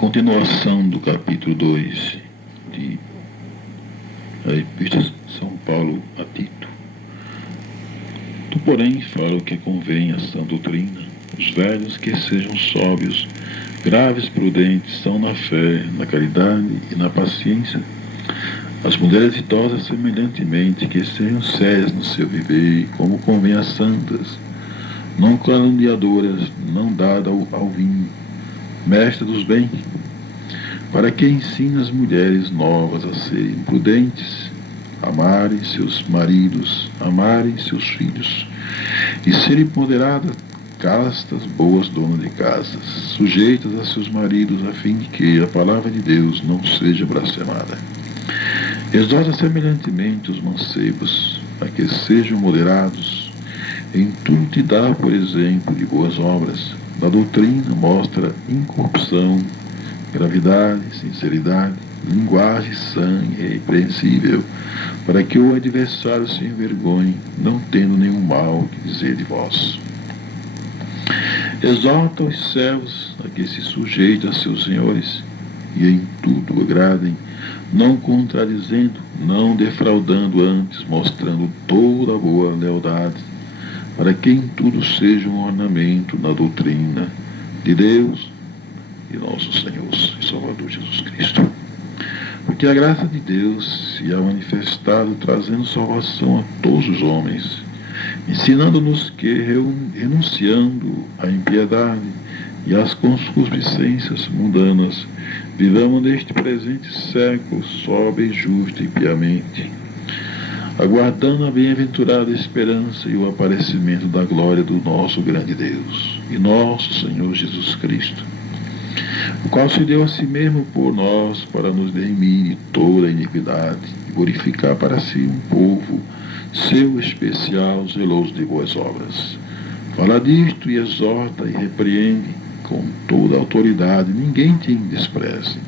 Continuação do capítulo 2 de a Epístola de São Paulo a Tito. Tu, porém, fala o que convém à sã doutrina, os velhos que sejam sóbrios, graves, prudentes, são na fé, na caridade e na paciência. As mulheres idosas, semelhantemente, que sejam sérias no seu viver, como convém às santas, não caluniadoras, não dadas ao vinho, mestre dos bens, para que ensine as mulheres novas a serem prudentes, amarem seus maridos, amarem seus filhos, e serem ponderadas, castas, boas donas de casas, sujeitas a seus maridos, a fim de que a palavra de Deus não seja blasfemada. Exorta semelhantemente os mancebos, a que sejam moderados, em tudo te dá, por exemplo, de boas obras. Na doutrina mostra incorrupção, gravidade, sinceridade, linguagem sã e irrepreensível, para que o adversário se envergonhe, não tendo nenhum mal que dizer de vós. Exorta os servos a que se sujeitem a seus senhores, e em tudo agradem, não contradizendo, não defraudando, antes mostrando toda a boa lealdade, para que em tudo seja um ornamento na doutrina de Deus e nosso Senhor e Salvador Jesus Cristo. Porque a graça de Deus se há manifestado, trazendo salvação a todos os homens, ensinando-nos que, renunciando à impiedade e às concupiscências mundanas, vivamos neste presente século sóbrio, justo e piamente, aguardando a bem-aventurada esperança e o aparecimento da glória do nosso grande Deus e nosso Senhor Jesus Cristo, o qual se deu a si mesmo por nós para nos remir de toda a iniquidade e glorificar para si um povo seu especial, zeloso de boas obras. Fala disto e exorta e repreende com toda a autoridade, ninguém te despreze.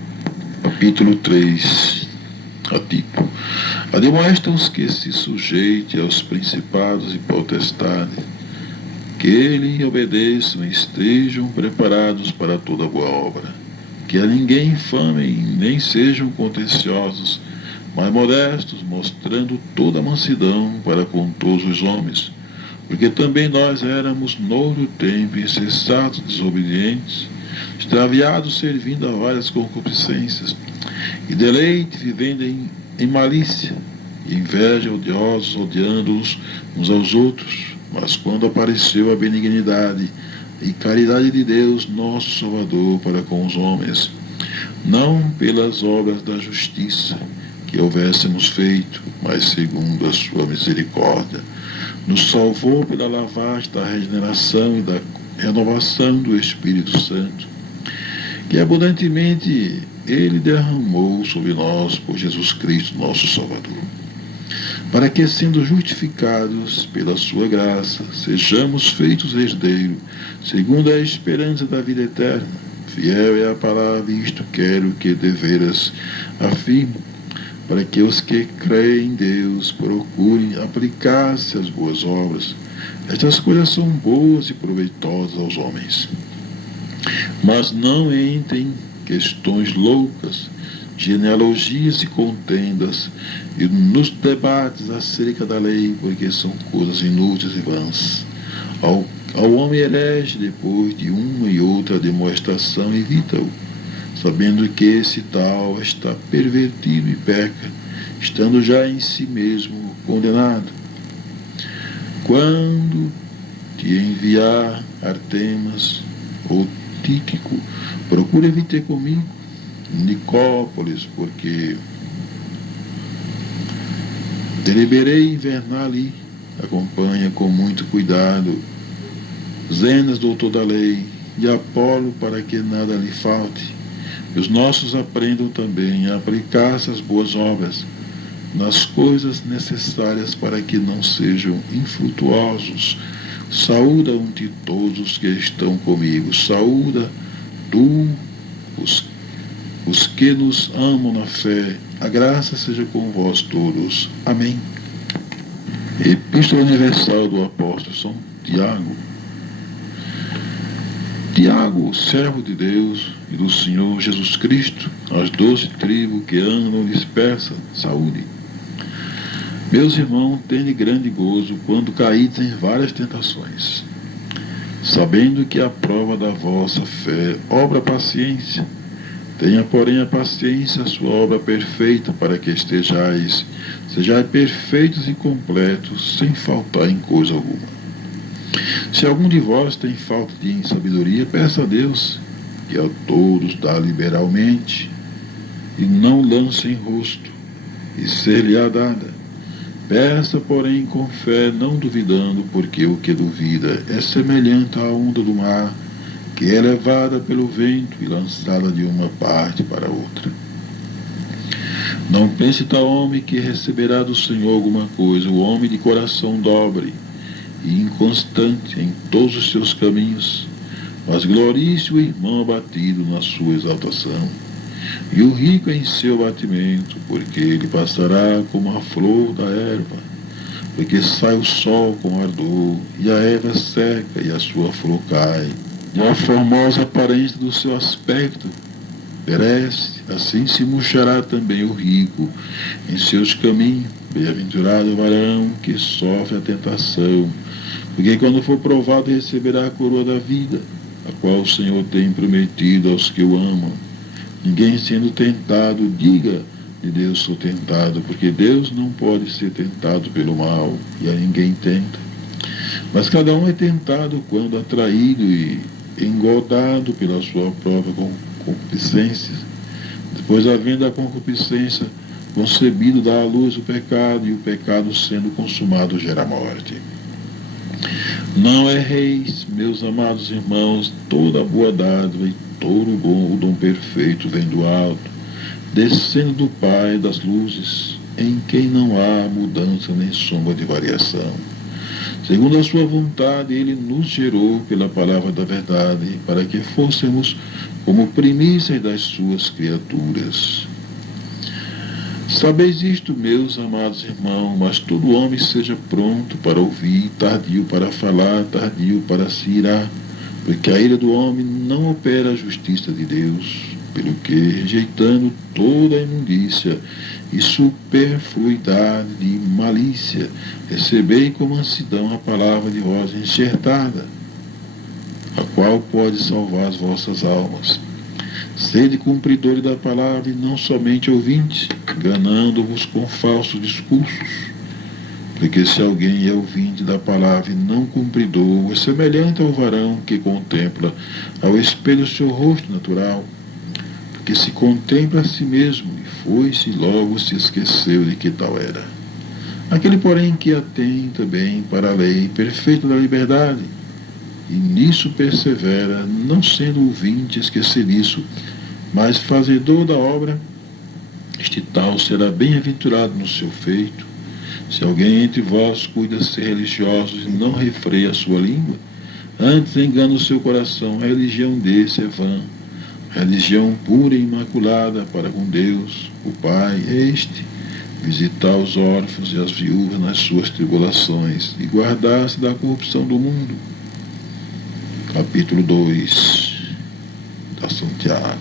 Capítulo 3 a Tito. Admoesta os que se sujeitem aos principados e potestades, que lhe obedeçam e estejam preparados para toda boa obra, que a ninguém infamem, nem sejam contenciosos, mas modestos, mostrando toda a mansidão para com todos os homens, porque também nós éramos noutro tempo insensatos, desobedientes, extraviados, servindo a várias concupiscências, e deleite, vivendo em malícia, e inveja, odiosos, odiando-nos uns aos outros. Mas quando apareceu a benignidade e caridade de Deus, nosso Salvador, para com os homens, não pelas obras da justiça que houvéssemos feito, mas segundo a sua misericórdia, nos salvou pela lavagem da regeneração e da renovação do Espírito Santo, que abundantemente Ele derramou sobre nós por Jesus Cristo, nosso Salvador, para que, sendo justificados pela sua graça, sejamos feitos herdeiros, segundo a esperança da vida eterna. Fiel é a palavra, isto quero que deveras afirme, para que os que creem em Deus procurem aplicar-se às boas obras. Estas coisas são boas e proveitosas aos homens. Mas não entrem questões loucas, genealogias e contendas, e nos debates acerca da lei, porque são coisas inúteis e vãs. Ao homem herege, depois de uma e outra demonstração, evita-o, sabendo que esse tal está pervertido e peca, estando já em si mesmo condenado. Quando te enviar Artemas ou Tíquico, procura vir ter comigo Nicópolis, porque deliberei invernar ali. Acompanha com muito cuidado Zenas, doutor da lei, e Apolo, para que nada lhe falte. E os nossos aprendam também a aplicar-se às boas obras, nas coisas necessárias, para que não sejam infrutuosos. Saúda um de todos os que estão comigo. Saúda tu os que nos amam na fé. A graça seja com vós todos. Amém. Epístola Universal do Apóstolo São Tiago. Tiago, servo de Deus e do Senhor Jesus Cristo, às 12 tribos que andam dispersas, saúde. Meus irmãos, tende grande gozo quando caídes em várias tentações, sabendo que a prova da vossa fé obra paciência. Tenha, porém, a paciência a sua obra perfeita, para que sejais perfeitos e completos, sem faltar em coisa alguma. Se algum de vós tem falta de sabedoria, peça a Deus, que a todos dá liberalmente, e não lance em rosto, e ser-lhe-á dada. Peça, porém, com fé, não duvidando, porque o que duvida é semelhante à onda do mar, que é levada pelo vento e lançada de uma parte para outra. Não pense tal homem que receberá do Senhor alguma coisa, o homem de coração dobre e inconstante em todos os seus caminhos, mas glorie-se o irmão abatido na sua exaltação, e o rico em seu abatimento, porque ele passará como a flor da erva, porque sai o sol com ardor, e a erva seca, e a sua flor cai, e a formosa aparência do seu aspecto perece. Assim se murchará também o rico em seus caminhos. Bem-aventurado o varão que sofre a tentação, porque quando for provado receberá a coroa da vida, a qual o Senhor tem prometido aos que o amam. Ninguém sendo tentado, diga: de Deus sou tentado, porque Deus não pode ser tentado pelo mal, e a ninguém tenta. Mas cada um é tentado quando atraído e engodado pela sua própria concupiscência. Depois, havendo a concupiscência concebido, dá à luz o pecado, e o pecado, sendo consumado, gera morte. Não erreis, meus amados irmãos, toda boa dádiva e todo o dom perfeito vem do alto, descendo do Pai das luzes, em quem não há mudança nem sombra de variação. Segundo a sua vontade, ele nos gerou pela palavra da verdade, para que fôssemos como primícias das suas criaturas. Sabeis isto, meus amados irmãos, mas todo homem seja pronto para ouvir, tardio para falar, tardio para se irar, porque a ira do homem não opera a justiça de Deus, pelo que, rejeitando toda a imundícia e superfluidade de malícia, recebei com mansidão a palavra de vós enxertada, a qual pode salvar as vossas almas. Sede cumpridores da palavra e não somente ouvintes, enganando-vos com falsos discursos. Porque se alguém é ouvinte da palavra e não cumpridor, é semelhante ao varão que contempla ao espelho o seu rosto natural, porque se contempla a si mesmo e foi-se e logo se esqueceu de que tal era. Aquele, porém, que atenta bem para a lei perfeita da liberdade, e nisso persevera, não sendo ouvinte esquecediço, mas fazedor da obra, este tal será bem-aventurado no seu feito. Se alguém entre vós cuida ser religioso e não refreia a sua língua, antes engana o seu coração, a religião desse é vã. A religião pura e imaculada para com Deus, o Pai, é este: visitar os órfãos e as viúvas nas suas tribulações e guardar-se da corrupção do mundo. Capítulo 2 da São Tiago.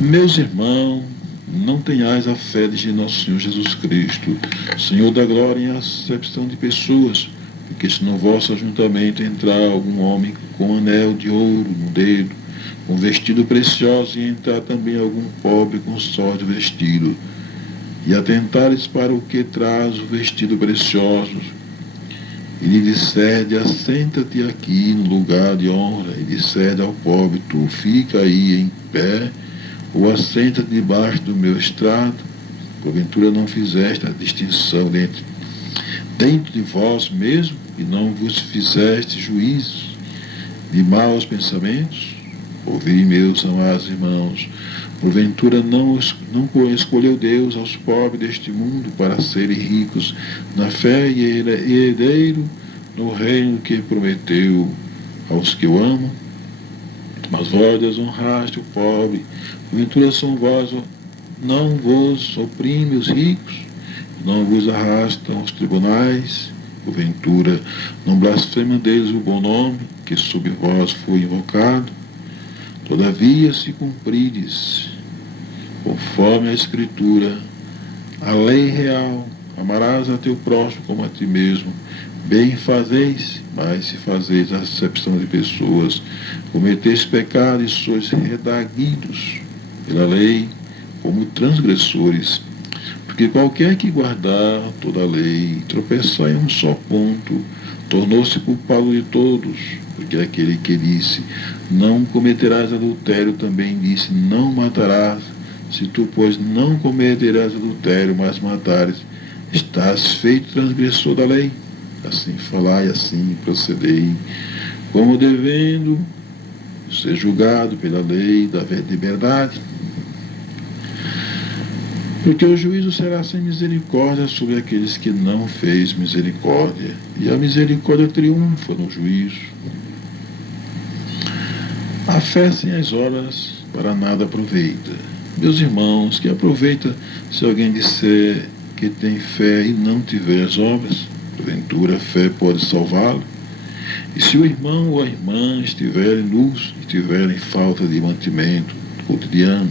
Meus irmãos, não tenhais a fé de nosso Senhor Jesus Cristo, Senhor da glória, em acepção de pessoas, porque se no vosso ajuntamento entrar algum homem com anel de ouro no dedo, com vestido precioso, e entrar também algum pobre com só de vestido, e atentares para o que traz o vestido precioso, e lhe disserde: assenta-te aqui no lugar de honra, e disserde ao pobre: tu fica aí em pé, ou assenta-te debaixo do meu estrado, porventura não fizeste a distinção dentro de vós mesmo, e não vos fizeste juízos de maus pensamentos? Ouvi, meus amados irmãos, porventura não escolheu Deus aos pobres deste mundo para serem ricos na fé e herdeiro no reino que prometeu aos que o amam? Mas vós desonraste o pobre, porventura são vós, não vos oprime os ricos, não vos arrastam aos tribunais, Porventura, não blasfema deles o bom nome, que sob vós foi invocado? Todavia, se cumprides, conforme a Escritura, a lei real, amarás a teu próximo como a ti mesmo, bem fazeis, mas se fazeis acepção de pessoas, cometeis pecado e sois redarguidos pela lei como transgressores. Porque qualquer que guardar toda a lei e tropeçar em um só ponto, tornou-se culpado de todos. Porque aquele que disse, não cometerás adultério, também disse, não matarás. Se tu, pois, não cometerás adultério, mas matares, estás feito transgressor da lei. Assim falai, assim procedei, como devendo ser julgado pela lei da liberdade. Porque o juízo será sem misericórdia sobre aqueles que não fez misericórdia, e a misericórdia triunfa no juízo. A fé sem as obras para nada aproveita. Meus irmãos, que aproveita se alguém disser que tem fé e não tiver as obras? Porventura a fé pode salvá-lo? E se o irmão ou a irmã estiverem nus, estiverem em falta de mantimento cotidiano,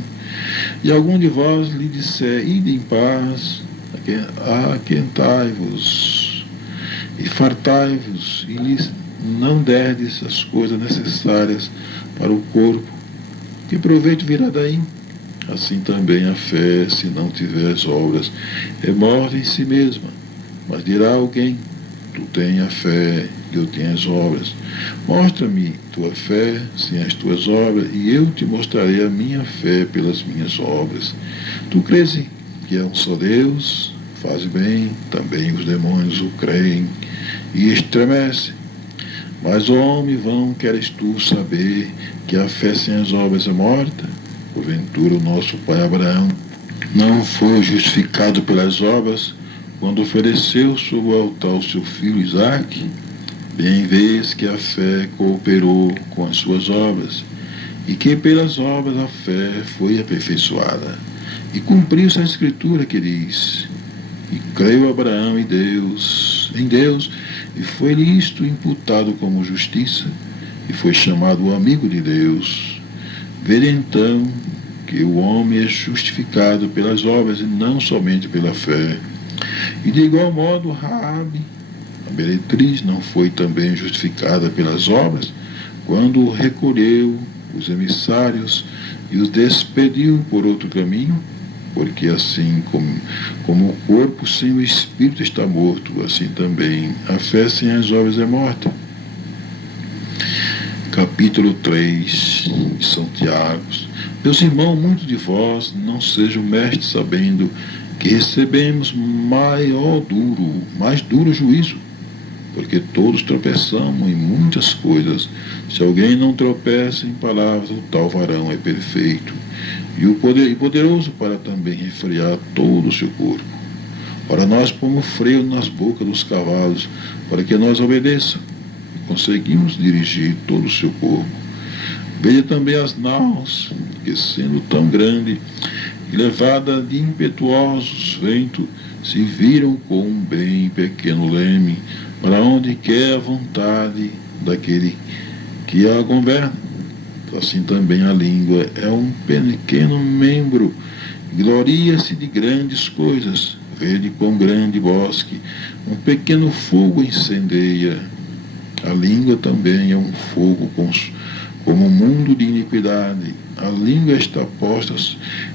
e algum de vós lhe disser, ide em paz, aquentai-vos e fartai-vos, e lhes não derdes as coisas necessárias para o corpo, que proveito virá daí? Assim também a fé, se não tiver as obras, é morta em si mesma. Mas dirá alguém, tu tens a fé, eu tenho as obras. Mostra-me tua fé sem as tuas obras, e eu te mostrarei a minha fé pelas minhas obras. Tu crês que é um só Deus? Faz bem, também os demônios o creem e estremecem. Mas, homem vão, queres tu saber que a fé sem as obras é morta? Porventura o nosso pai Abraão não foi justificado pelas obras quando ofereceu sobre o altar o seu filho Isaque? Bem vês que a fé cooperou com as suas obras, e que pelas obras a fé foi aperfeiçoada. E cumpriu-se a Escritura que diz, e creu Abraão em Deus, e foi-lhe isto imputado como justiça, e foi chamado o amigo de Deus. Vede então que o homem é justificado pelas obras e não somente pela fé. E de igual modo, Raabe, a meretriz, não foi também justificada pelas obras, quando recolheu os emissários e os despediu por outro caminho? Porque assim como o corpo sem o espírito está morto, assim também a fé sem as obras é morta. Capítulo 3 de São Tiago. Meus irmãos, muitos de vós não sejam mestres, sabendo que recebemos mais duro juízo, porque todos tropeçamos em muitas coisas. Se alguém não tropeça em palavras, o tal varão é perfeito, e poderoso para também refrear todo o seu corpo. Ora, nós pomos freio nas bocas dos cavalos, para que nós obedeçam, e conseguimos dirigir todo o seu corpo. Veja também as naus, que sendo tão grande e levada de impetuosos ventos, se viram com um bem pequeno leme, para onde quer a vontade daquele que a governa. Assim também a língua é um pequeno membro, gloria-se de grandes coisas. Vede quão grande bosque um pequeno fogo incendeia. A língua também é um fogo como um mundo de iniquidade. A língua está posta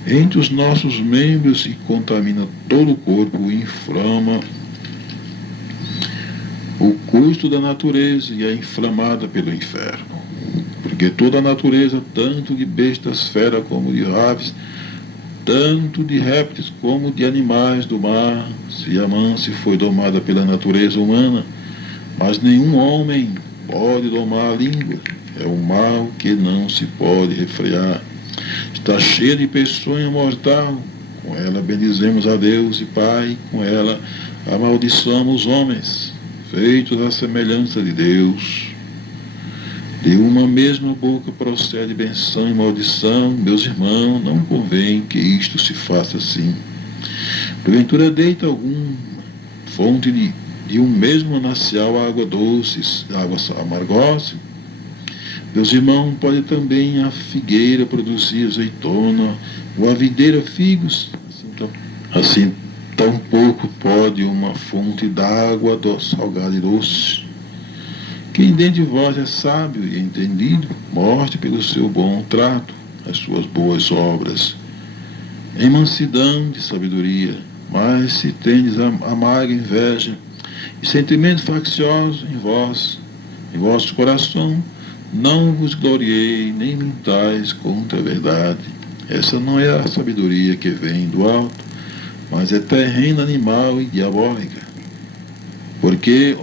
entre os nossos membros e contamina todo o corpo, e inflama o curso da natureza e é inflamada pelo inferno. Porque toda a natureza, tanto de bestas feras como de aves, tanto de répteis como de animais do mar, se foi domada pela natureza humana, mas nenhum homem pode domar a língua. É um mal que não se pode refrear. Está cheia de peçonha mortal. Com ela bendizemos a Deus e Pai, com ela amaldiçoamos os homens, feitos à semelhança de Deus. De uma mesma boca procede benção e maldição. Meus irmãos, não convém que isto se faça assim. Porventura deita alguma fonte de de um mesmo manancial água doce, água amargosa. Meus irmãos, pode também a figueira produzir azeitona, ou a videira figos. Assim tampouco pode uma fonte d'água salgada e doce. Quem dentre vós é sábio e entendido, mostre pelo seu bom trato as suas boas obras, em mansidão de sabedoria. Mas se tendes amarga inveja e sentimento faccioso em vosso coração, não vos gloriei, nem mintais contra a verdade. Essa não é a sabedoria que vem do alto, mas é terrena, animal e diabólica. Porque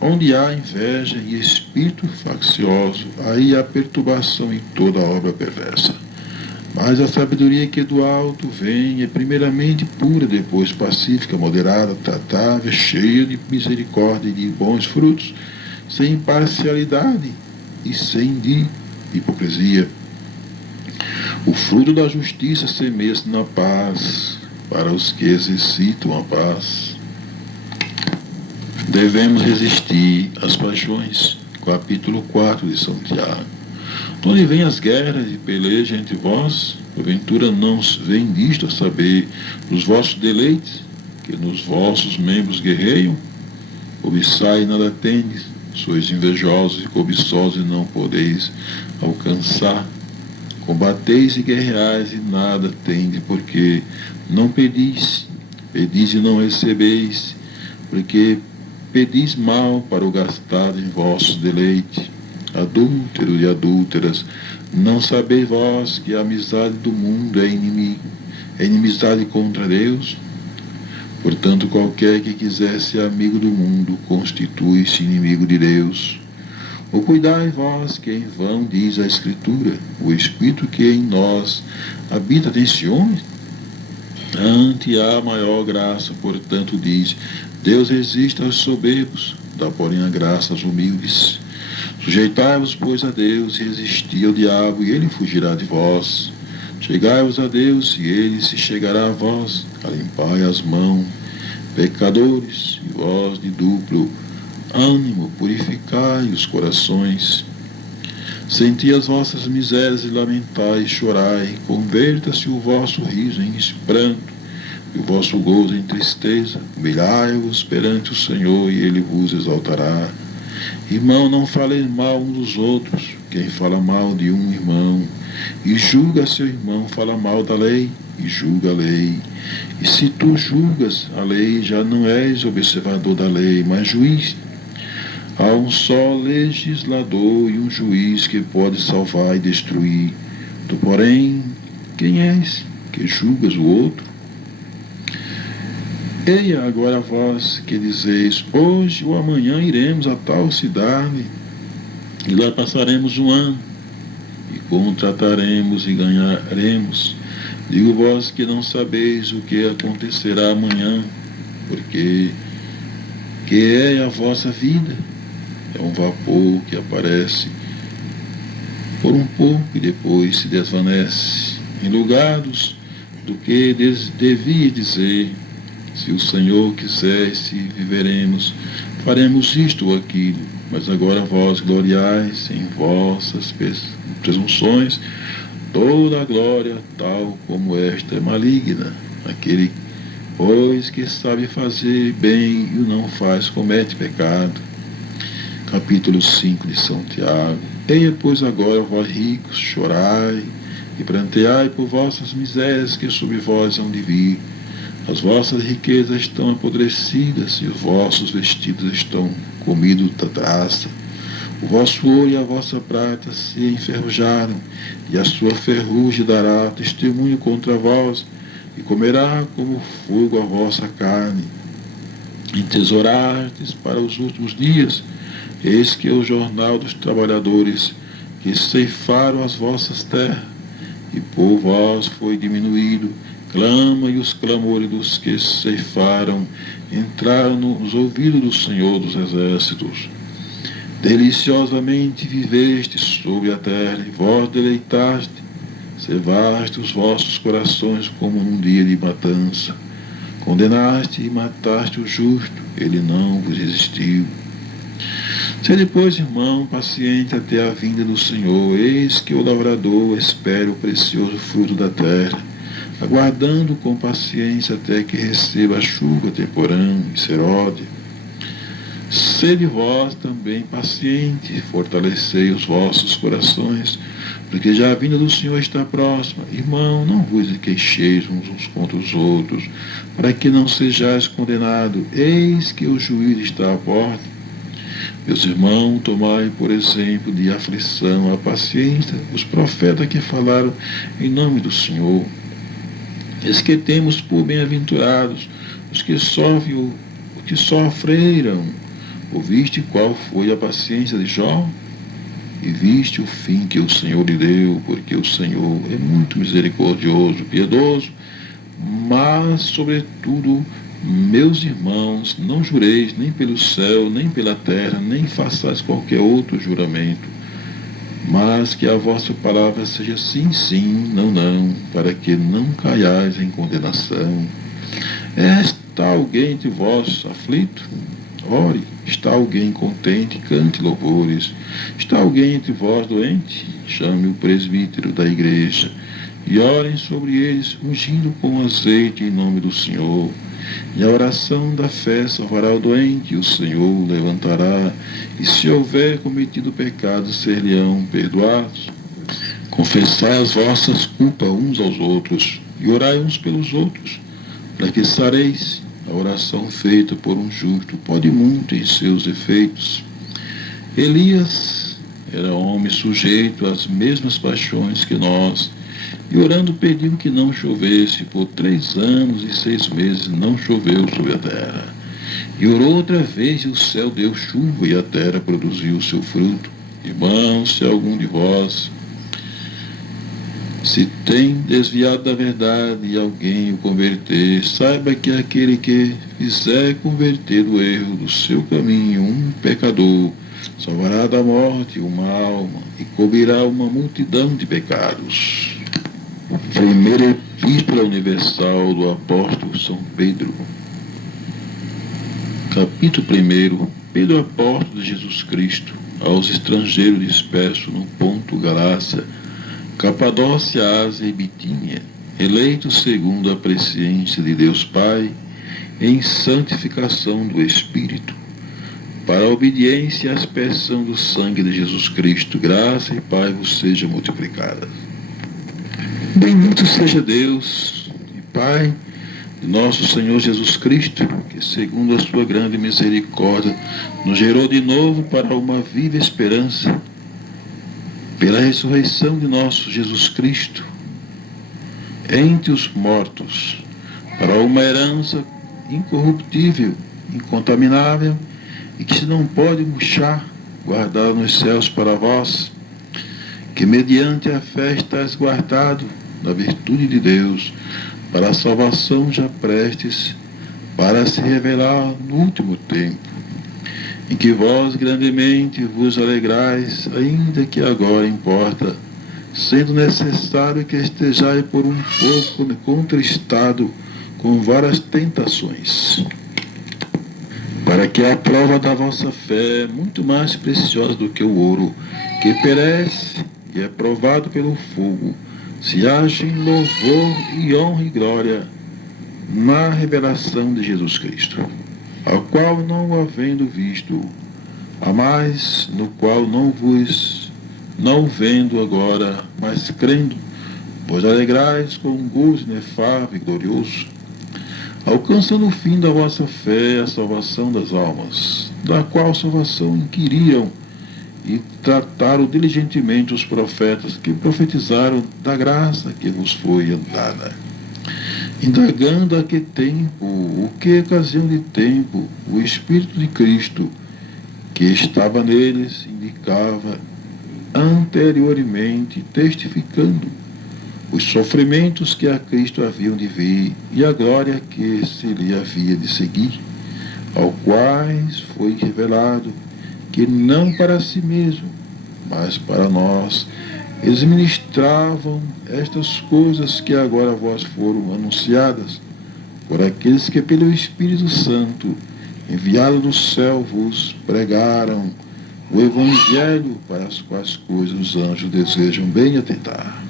onde há inveja e espírito faccioso, aí há perturbação em toda obra perversa. Mas a sabedoria que do alto vem é primeiramente pura, depois pacífica, moderada, tratável, cheia de misericórdia e de bons frutos, sem parcialidade e sem de hipocrisia. O fruto da justiça semeia-se na paz, para os que exercitam a paz. Devemos resistir às paixões. Capítulo 4 de São Tiago. De onde vêm as guerras e pelejas entre vós? Porventura não vem disto a saber dos vossos deleites, que nos vossos membros guerreiam? Cobiçai e nada tendes, sois invejosos e cobiçosos e não podeis alcançar. Combateis e guerreais e nada tendes, porque não pedis. Pedis e não recebeis, porque pedis mal para o gastar em vossos deleites. Adúlteros e adúlteras, não sabeis vós que a amizade do mundo é inimizade contra Deus? Portanto, qualquer que quiser ser amigo do mundo, constitui-se inimigo de Deus. Ou cuidai vós que em vão diz a Escritura, o Espírito que em nós habita tem ciúmes? Ante há maior graça, portanto diz, Deus resiste aos soberbos, dá porém a graça aos humildes. Sujeitai-vos, pois, a Deus, e resisti ao diabo, e ele fugirá de vós. Chegai-vos a Deus, e ele se chegará a vós. Alimpai as mãos, pecadores, e vós de duplo ânimo, purificai os corações. Senti as vossas misérias e lamentai, chorai, converta-se o vosso riso em pranto, e o vosso gozo em tristeza. Humilhai-vos perante o Senhor, e ele vos exaltará. Irmão, não faleis mal uns dos outros. Quem fala mal de um irmão e julga seu irmão, fala mal da lei e julga a lei. E se tu julgas a lei, já não és observador da lei, mas juiz. Há um só legislador e um juiz que pode salvar e destruir. Tu, porém, quem és que julgas o outro? Eia agora vós que dizeis, hoje ou amanhã iremos a tal cidade, e lá passaremos um ano, e contrataremos e ganharemos. Digo vós que não sabeis o que acontecerá amanhã, porque que é a vossa vida? É um vapor que aparece por um pouco e depois se desvanece. Em lugar do que devia dizer, se o Senhor quiser, se viveremos, faremos isto ou aquilo. Mas agora vós gloriais em vossas presunções, toda a glória, tal como esta, é maligna. Aquele, pois, que sabe fazer bem e o não faz, comete pecado. Capítulo 5 de São Tiago. Eia, pois, agora, vós ricos, chorai e pranteai por vossas misérias que sobre vós hão de vir. As vossas riquezas estão apodrecidas e os vossos vestidos estão comidos da traça. O vosso ouro e a vossa prata se enferrujaram, e a sua ferrugem dará testemunho contra vós, e comerá como fogo a vossa carne. Entesourastes para os últimos dias. Eis que é o jornal dos trabalhadores que ceifaram as vossas terras, e por vós foi diminuído. Clama, e os clamores dos que ceifaram entraram nos ouvidos do Senhor dos Exércitos. Deliciosamente viveste sobre a terra, e vós deleitaste, cevaste os vossos corações como num dia de matança. Condenaste e mataste o justo, ele não vos resistiu. Sede, pois, irmão, paciente até a vinda do Senhor. Eis que o lavrador espera o precioso fruto da terra, aguardando com paciência até que receba a chuva temporã e serode. Sede vós também paciente, fortalecei os vossos corações, porque já a vinda do Senhor está próxima. Irmão, não vos queixeis uns contra os outros, para que não sejais condenados. Eis que o juízo está à porta. Meus irmãos, tomai por exemplo de aflição a paciência os profetas que falaram em nome do Senhor. Eis que temos por bem-aventurados os que sofreram. Ouviste qual foi a paciência de Jó? E viste o fim que o Senhor lhe deu, porque o Senhor é muito misericordioso, piedoso, mas, sobretudo, meus irmãos, não jureis nem pelo céu, nem pela terra, nem façais qualquer outro juramento, mas que a vossa palavra seja sim, sim, não, não, para que não caiais em condenação. Está alguém entre vós aflito? Ore. Está alguém contente? Cante louvores. Está alguém entre vós doente? Chame o presbítero da igreja e orem sobre eles, ungindo com azeite em nome do Senhor. E a oração da fé salvará o doente, e o Senhor o levantará, e se houver cometido pecado, ser-lhe-ão perdoados. Confessai as vossas culpas uns aos outros, e orai uns pelos outros, para que sareis. A oração feita por um justo pode muito em seus efeitos. Elias era homem sujeito às mesmas paixões que nós, e orando pediu que não chovesse. Por 3 anos e 6 meses não choveu sobre a terra. E orou outra vez, e o céu deu chuva, e a terra produziu o seu fruto. Irmãos, se algum de vós se tem desviado da verdade e alguém o converter, saiba que aquele que fizer converter do erro do seu caminho um pecador, salvará da morte uma alma e cobrirá uma multidão de pecados. Primeira Epístola Universal do Apóstolo São Pedro. Capítulo 1. Pedro, apóstolo de Jesus Cristo, aos estrangeiros dispersos no Ponto, Galácia, Capadócia, Ásia e Bitínia, eleitos segundo a presciência de Deus Pai, em santificação do Espírito, para a obediência e a aspersão do sangue de Jesus Cristo, graça e paz vos seja multiplicada. Bendito seja Deus e Pai de nosso Senhor Jesus Cristo, que segundo a sua grande misericórdia nos gerou de novo para uma viva esperança, pela ressurreição de nosso Jesus Cristo entre os mortos, para uma herança incorruptível, incontaminável e que se não pode murchar, guardada nos céus para vós, que mediante a fé estáis guardado na virtude de Deus, para a salvação já prestes para se revelar no último tempo, em que vós grandemente vos alegrais, ainda que agora importa, sendo necessário que estejais por um pouco contristado com várias tentações, para que a prova da vossa fé, muito mais preciosa do que o ouro, que perece e é provado pelo fogo, se ache em louvor e honra e glória na revelação de Jesus Cristo, ao qual não o havendo visto, a mais no qual não vendo agora, mas crendo, vos alegrais com um gozo inefável e glorioso, alcançando o fim da vossa fé, a salvação das almas, da qual salvação inquiriram e trataram diligentemente os profetas que profetizaram da graça que vos foi dada, indagando a que tempo, o que ocasião de tempo, o Espírito de Cristo, que estava neles, indicava anteriormente, testificando os sofrimentos que a Cristo haviam de vir e a glória que se lhe havia de seguir, ao quais foi revelado que não para si mesmo, mas para nós, eles ministravam estas coisas que agora vós foram anunciadas, por aqueles que pelo Espírito Santo, enviado do céu, vos pregaram o Evangelho, para as quais coisas os anjos desejam bem atentar.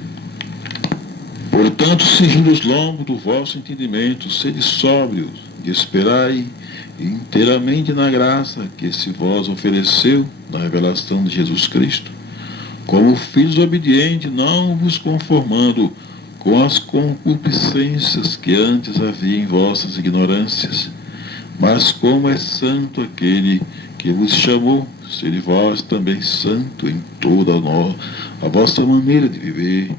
Portanto, cingindo os lombos do vosso entendimento, sede sóbrios, e esperai inteiramente na graça que se vos ofereceu na revelação de Jesus Cristo, como filhos obedientes, não vos conformando com as concupiscências que antes havia em vossas ignorâncias, mas como é santo aquele que vos chamou, sede vós também santo em toda a vossa maneira de viver,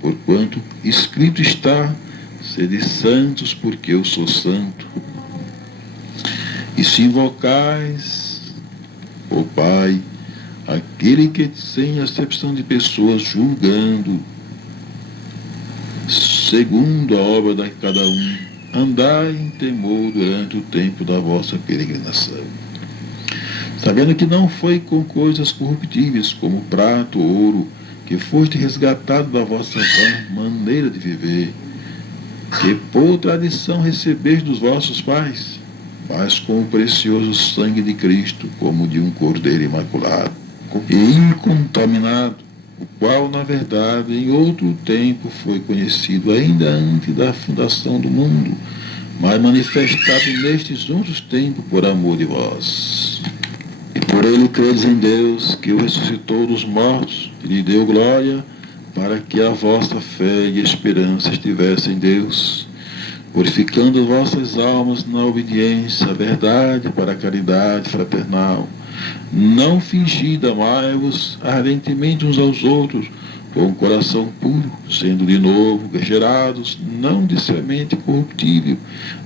porquanto escrito está, sede santos, porque eu sou santo. E se invocais, ó Pai, aquele que sem acepção de pessoas, julgando segundo a obra de cada um, andai em temor durante o tempo da vossa peregrinação, sabendo que não foi com coisas corruptíveis, como prata ou ouro, que foste resgatado da vossa maneira de viver, que por tradição recebeste dos vossos pais, mas com o precioso sangue de Cristo, como de um cordeiro imaculado e incontaminado, o qual, na verdade, em outro tempo foi conhecido ainda antes da fundação do mundo, mas manifestado nestes outros tempos por amor de vós. E por ele credes em Deus, que o ressuscitou dos mortos e lhe deu glória, para que a vossa fé e esperança estivessem em Deus, purificando vossas almas na obediência à verdade para a caridade fraternal, não fingida, amai-vos ardentemente uns aos outros, com o coração puro, sendo de novo gerados, não de semente corruptível,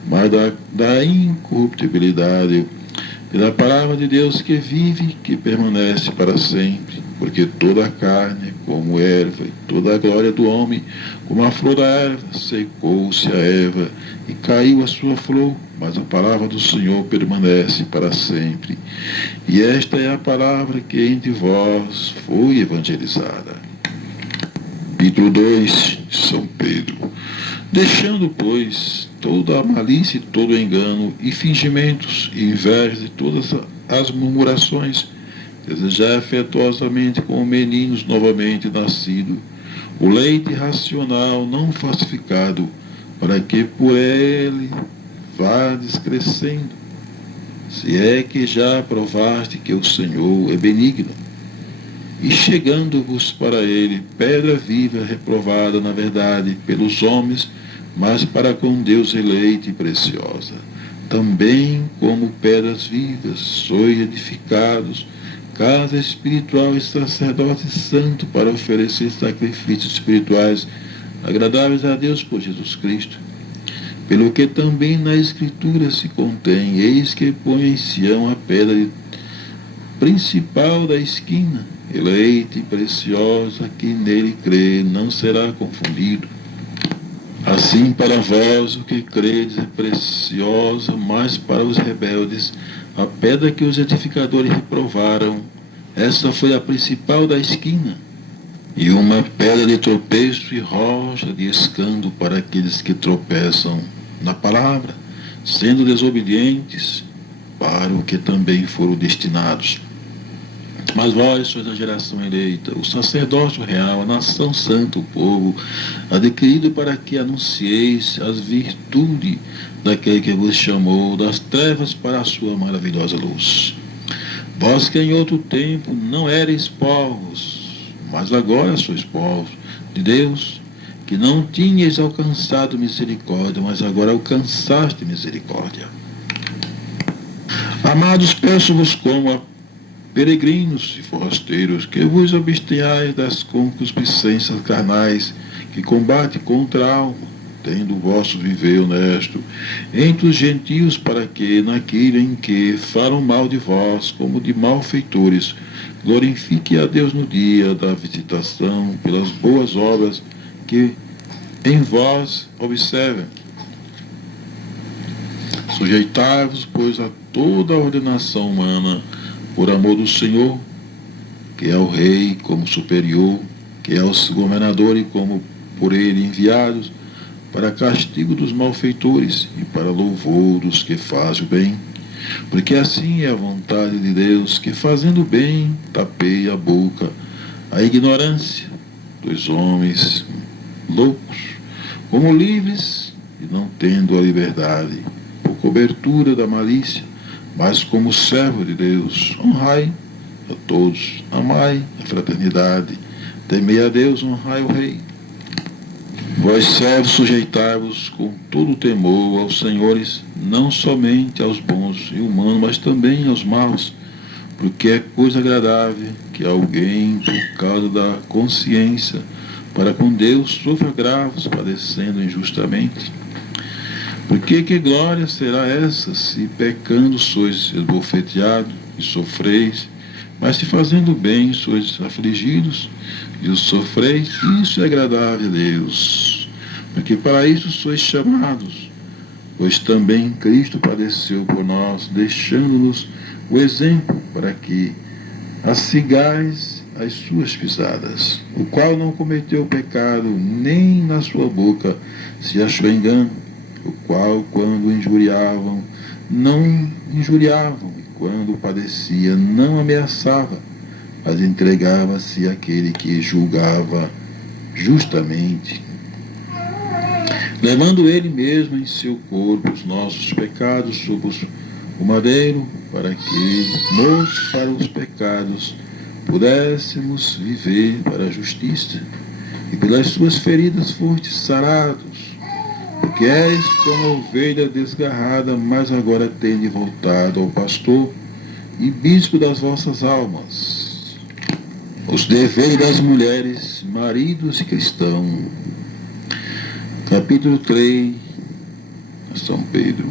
mas da incorruptibilidade, pela palavra de Deus que vive, que permanece para sempre, porque toda a carne é como erva, e toda a glória do homem, como a flor da erva, secou-se a erva, e caiu a sua flor, mas a palavra do Senhor permanece para sempre. E esta é a palavra que entre vós foi evangelizada. Capítulo 2 de São Pedro. Deixando, pois, toda a malícia e todo o engano, e fingimentos, e invejas, e todas as murmurações, desejar afetuosamente como meninos novamente nascidos, o leite racional não falsificado, para que por ele vades crescendo, se é que já provaste que o Senhor é benigno, e chegando-vos para ele, pedra viva, reprovada na verdade pelos homens, mas para com Deus eleita e preciosa. Também como pedras vivas, sois edificados, casa espiritual e sacerdote santo, para oferecer sacrifícios espirituais agradáveis a Deus por Jesus Cristo. Pelo que também na Escritura se contém, eis que põe em Sião a pedra principal da esquina, eleita e preciosa, que nele crê não será confundido. Assim para vós o que credes é preciosa, mas para os rebeldes a pedra que os edificadores reprovaram, essa foi a principal da esquina, e uma pedra de tropeço e rocha de escândalo para aqueles que tropeçam na palavra, sendo desobedientes, para o que também foram destinados. Mas vós sois a geração eleita, o sacerdócio real, a nação santa, o povo adquirido, para que anuncieis as virtudes daquele que vos chamou das trevas para a sua maravilhosa luz. Vós que em outro tempo não erais povos, mas agora sois povos de Deus, que não tinhas alcançado misericórdia, mas agora alcançaste misericórdia. Amados, peço-vos como a peregrinos e forasteiros, que vos abstenhais das concupiscências carnais, que combate contra a alma, tendo o vosso viver honesto entre os gentios, para que, naquilo em que falam mal de vós, como de malfeitores, glorifique a Deus no dia da visitação, pelas boas obras que em vós observem. Sujeitai-vos, pois, a toda a ordenação humana, por amor do Senhor, que é o Rei como superior, que é o governador e como por ele enviados, para castigo dos malfeitores e para louvor dos que fazem o bem. Porque assim é a vontade de Deus, que fazendo o bem tapeia a boca a ignorância dos homens loucos, como livres e não tendo a liberdade, por cobertura da malícia, mas como servo de Deus, honrai a todos, amai a fraternidade, temei a Deus, honrai o Rei. Vós servos, sujeitai-vos com todo o temor aos senhores, não somente aos bons e humanos, mas também aos maus, porque é coisa agradável que alguém, por causa da consciência, para com Deus, sofra agravos, padecendo injustamente. Porque que glória será essa, se pecando sois esbofeteados e sofreis, mas se fazendo bem sois afligidos e os sofreis? Isso é agradável a Deus, porque para isso sois chamados, pois também Cristo padeceu por nós, deixando-nos o exemplo para que sigais as suas pisadas, o qual não cometeu pecado, nem na sua boca se achou engano, o qual, quando injuriavam, não injuriavam, e quando padecia, não ameaçava, mas entregava-se àquele que julgava justamente, levando ele mesmo em seu corpo os nossos pecados sobre o madeiro, para que, mortos para os pecados, pudéssemos viver para a justiça, e pelas suas feridas fostes sarados, porque és como ovelha desgarrada, mas agora tende voltado ao pastor e bispo das vossas almas. Os deveres das mulheres, maridos e cristãos. Capítulo 3, São Pedro.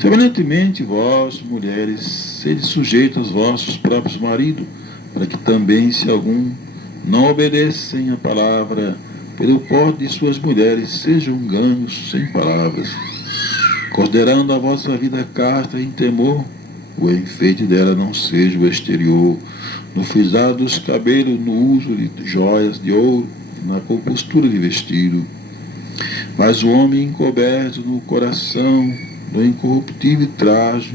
Semelhantemente, vós, mulheres, sede sujeitos aos vossos próprios maridos, para que também, se algum não obedecem a palavra, pelo porte de suas mulheres, sejam ganhos sem palavras, considerando a vossa vida casta em temor, o enfeite dela não seja o exterior, no frisado dos cabelos, no uso de joias de ouro, na compostura de vestido, mas o homem encoberto no coração, no incorruptível trajo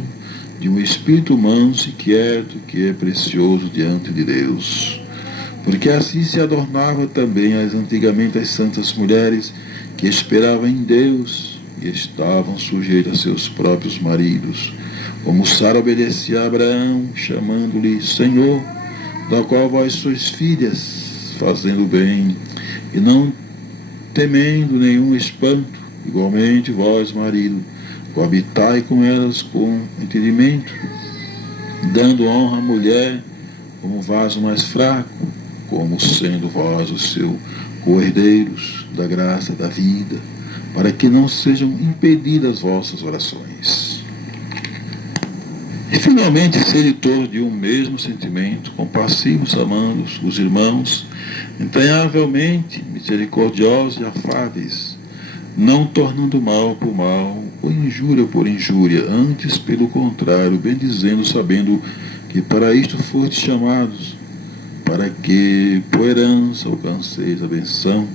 de um espírito manso e quieto, que é precioso diante de Deus. Porque assim se adornava também antigamente as santas mulheres que esperavam em Deus e estavam sujeitas a seus próprios maridos, como Sara obedecia a Abraão, chamando-lhe Senhor, da qual vós sois filhas, fazendo bem, e não temendo nenhum espanto. Igualmente vós, marido, coabitai com elas com entendimento, dando honra à mulher como vaso mais fraco, como sendo vós os seus co-herdeiros da graça da vida, para que não sejam impedidas vossas orações. E finalmente, sede todos de um mesmo sentimento, compassivos, amando os irmãos, entranhavelmente misericordiosos e afáveis, não tornando mal por mal, ou injúria por injúria, antes, pelo contrário, bendizendo, sabendo que para isto fostes chamados, para que, por herança, alcanceis a benção.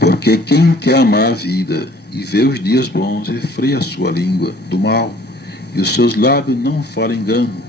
Porque quem quer amar a vida e ver os dias bons, refreia a sua língua do mal, e os seus lábios não falam engano.